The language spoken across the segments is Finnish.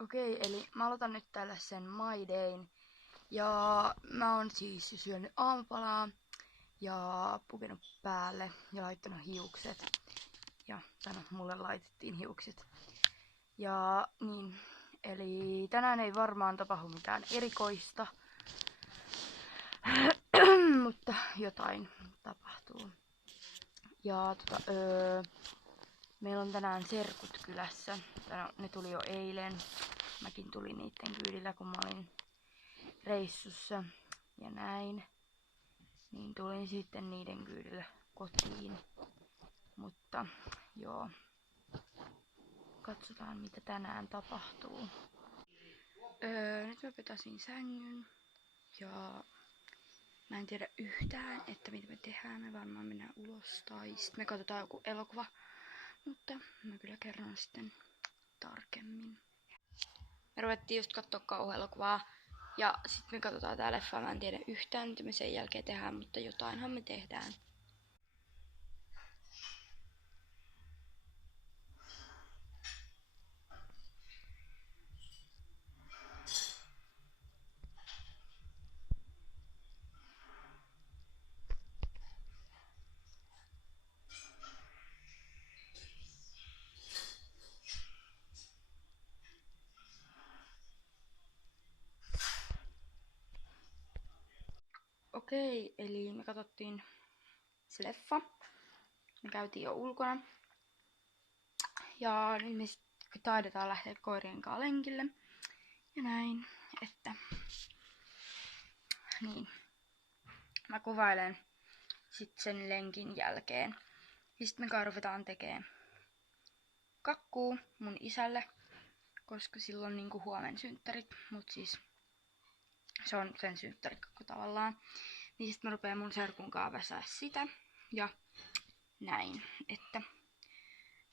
Okei, eli mä aloitan nyt tällaisen My Dayn. Ja mä oon siis syönyt aamupalaa ja pukenut päälle ja laittanut hiukset. Mulle laitettiin hiukset. Ja niin, eli tänään ei varmaan tapahdu mitään erikoista. Mutta jotain tapahtuu. Ja meillä on tänään serkut kylässä. Ne tuli jo eilen. Mäkin tulin niitten kyydillä, kun mä olin reissussa ja näin. Niin tulin sitten niiden kyydillä kotiin. Mutta joo. Katsotaan mitä tänään tapahtuu. Nyt mä petasin sängyn. Ja mä en tiedä yhtään, että mitä me tehdään. Me varmaan mennään ulos tai sitten me katsotaan joku elokuva. Mutta mä kyllä kerron sitten tarkemmin. Me ruvettiin just kattoo kauhuelokuvaa. Ja sitten me katsotaan tää leffaa. Mä en tiedä yhtään, mitä me sen jälkeen tehdään, mutta jotainhan me tehdään. Okei, eli me katsottiin se leffa. Me käytiin jo ulkona. Ja nyt me sitten taidetaan lähteä koirien kanssa lenkille. Ja näin, että niin. Mä kuvailen sitten sen lenkin jälkeen. Ja sitten me ruvetaan tekemään kakkuu mun isälle, koska silloin niinku huomen synttärit, mut siis se on sen synttärikakku tavallaan. Niin sit mä rupeen mun serkun kanssa väsää sitä ja näin, että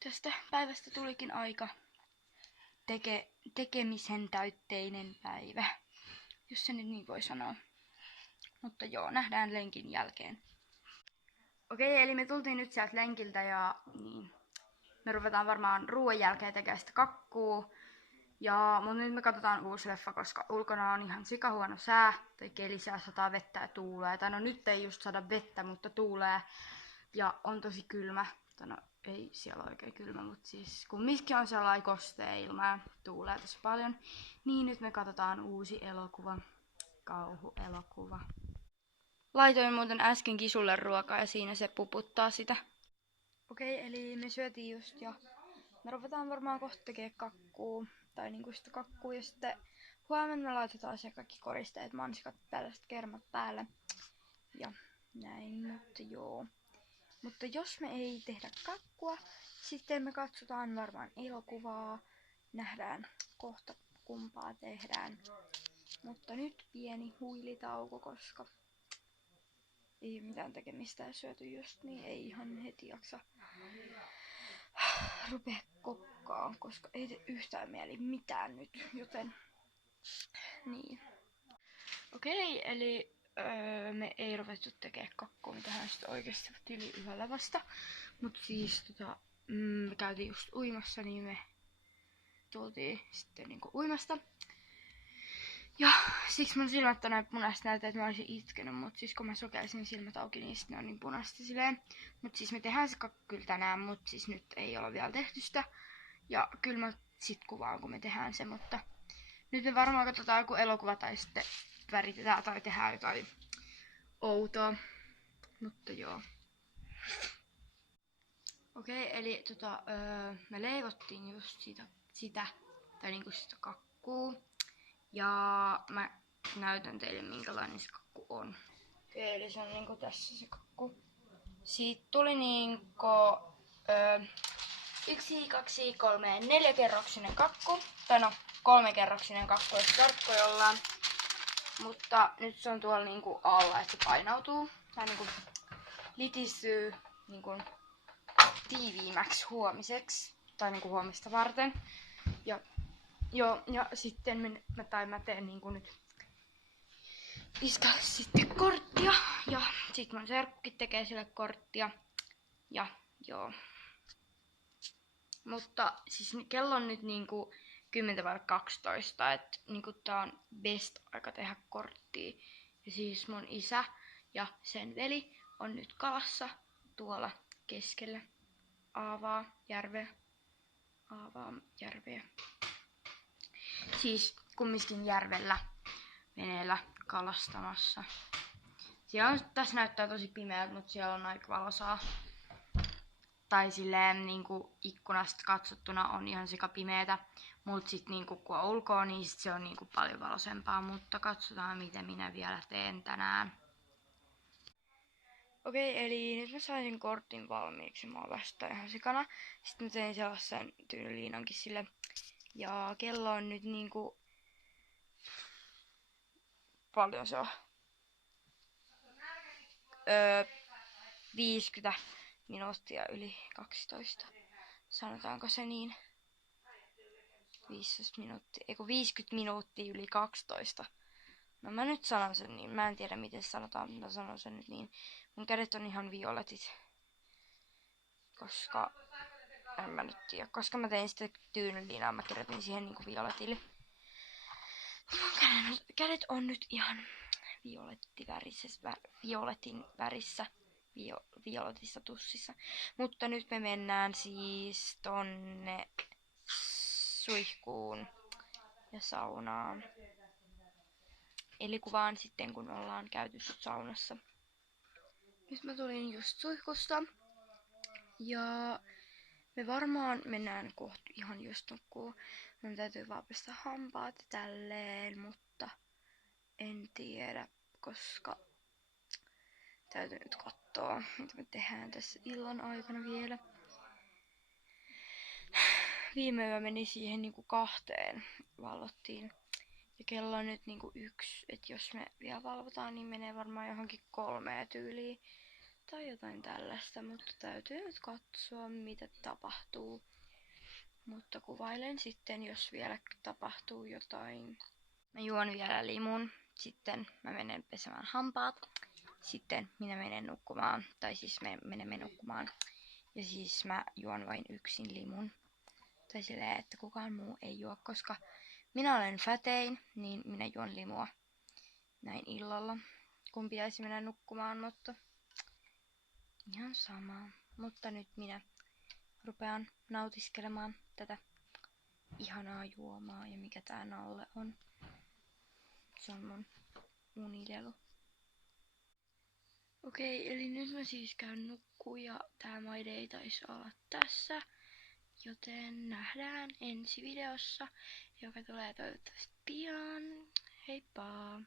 tästä päivästä tulikin aika tekemisen täytteinen päivä, jos se nyt niin voi sanoa. Mutta joo, nähdään lenkin jälkeen. Okei, eli me tultiin nyt sieltä lenkiltä ja niin. Me ruvetaan varmaan ruoan jälkeen tekemään sitä kakkuu. Mutta nyt me katsotaan uusi leffa, koska ulkona on ihan sikahuono sää, tai kelisää, sataa vettä ja tuulee. Tai no nyt ei just saada vettä, mutta tuulee. Ja on tosi kylmä. No ei siellä oikein kylmä, mutta siis kumminkin on sellainen kostea ilma ja tuulee tosi paljon. Niin nyt me katsotaan uusi elokuva, kauhuelokuva. Laitoin muuten äsken kisulle ruokaa ja siinä se puputtaa sitä. Okei, eli me syötiin just ja me ruvetaan varmaan kohta tekemään kakkuu. Tai niinku sitä kakkuu ja sitten huomenna me laitetaan se kaikki koristeet, mansikat, tällaiset kermat päälle. Ja näin, mutta joo. Mutta jos me ei tehdä kakkua, sitten me katsotaan varmaan elokuvaa. Nähdään kohta kumpaa tehdään. Mutta nyt pieni huilitauko, koska ei mitään tekemistä ja syöty just niin ei ihan heti jaksa rupea kokkaan, koska ei tee yhtään mieli mitään nyt, joten niin. Okei, eli me ei ruvettu tekemään kakkua, mitä hän sitten oikeasti yli yhdellä vasta. Mut siis me käytiin just uimassa, niin me tultiin sitten niinku uimasta. Ja siksi mun silmät on näin punaiset, näyttää, että mä olisin itkenyt, mut siis kun mä sokelsin silmät auki, niin sitten ne on niin punaista silleen. Mut siis me tehdään se kakku kyllä tänään, mut siis nyt ei olla vielä tehty sitä. Ja kyllä mä sit kuvaan, kun me tehdään se, mutta nyt me varmaan katsotaan joku elokuva tai sitten väritetään tai tehdään jotain outoa. Mutta joo. Okei, eli me leivottiin just sitä tai niinku sitä kakkuu. Ja mä näytän teille minkälainen se kakku on. Okei, eli se on niinku tässä se kakku. Siitä tuli niinku 1, 2, 3, 4 kerroksinen kakku. Tai no 3 kerroksinen kakku, jos tarkkoja ollaan. Mutta nyt se on tuolla niinku alla, että se painautuu. Tai niinku litistyy niinku tiiviimmäksi huomiseksi. Tai niinku huomista varten. Ja sitten mä teen niinku nyt iskalle sitten korttia. Ja sit mun serkkukin tekee sille korttia. Ja joo. Mutta siis kello on nyt niinku 10-12, että niinku tää on best aika tehdä korttia. Ja siis mun isä ja sen veli on nyt kalassa tuolla keskellä Aavaa järveä. Siis kumminkin järvellä veneellä kalastamassa. Siellä on, tässä näyttää tosi pimeältä, mutta siellä on aika valosaa. Tai silleen niinku ikkunasta katsottuna on ihan sikapimeetä. Mut sit niinku kun on ulkoa, niin sit se on niinku paljon valoisempaa. Mutta katsotaan miten minä vielä teen tänään. Okei, eli nyt mä sain sen kortin valmiiksi. Mä oon vasta ihan sikana. Sitten mä tein sellaisen tyynyliinankin sille. Ja kello on nyt niinku... Paljon se on? 50 minuuttia yli 12. Sanotaanko se niin? 15 minuuttia, eiku 50 minuuttia yli 12. No mä nyt sanon sen niin, mä en tiedä miten se sanotaan, mutta mä sanon sen nyt niin. Mun kädet on ihan violetit. Koska, en mä nyt tiedä, koska mä tein sitä tyynyliinaa, mä kirjoitin siihen niinku violetille. Mun kädet on nyt ihan violetin värissä. Violetissa tussissa. Mutta nyt me mennään siis tonne suihkuun ja saunaan. Eli kuvaan sitten kun ollaan käyty saunassa. Nyt mä tulin just suihkusta. Ja me varmaan mennään kohti ihan just nukkuu. Mun täytyy vaan pestä hampaat ja tälleen, mutta en tiedä, koska täytyy nyt katsoa, mitä me tehdään tässä illan aikana vielä. Viime yö meni siihen niinku 2 valvottiin. Ja kello on nyt niinku 1, että jos me vielä valvotaan, niin menee varmaan johonkin 3 tyyliin. Tai jotain tällaista, mutta täytyy nyt katsoa, mitä tapahtuu. Mutta kuvailen sitten, jos vielä tapahtuu jotain. Mä juon vielä limun, sitten mä menen pesemään hampaat. Sitten minä menen nukkumaan, tai siis me menemme nukkumaan. Ja siis mä juon vain yksin limun. Tai silleen, että kukaan muu ei juo, koska minä olen fätein, niin minä juon limua näin illalla. Kun pitäisi mennä nukkumaan, mutta ihan sama. Mutta nyt minä rupean nautiskelemaan tätä ihanaa juomaa ja mikä tää nalle on. Se on mun unilelu. Okei, eli nyt mä siis käyn nukkuun ja tää My Day taisi olla tässä. Joten nähdään ensi videossa, joka tulee toivottavasti pian. Heippa!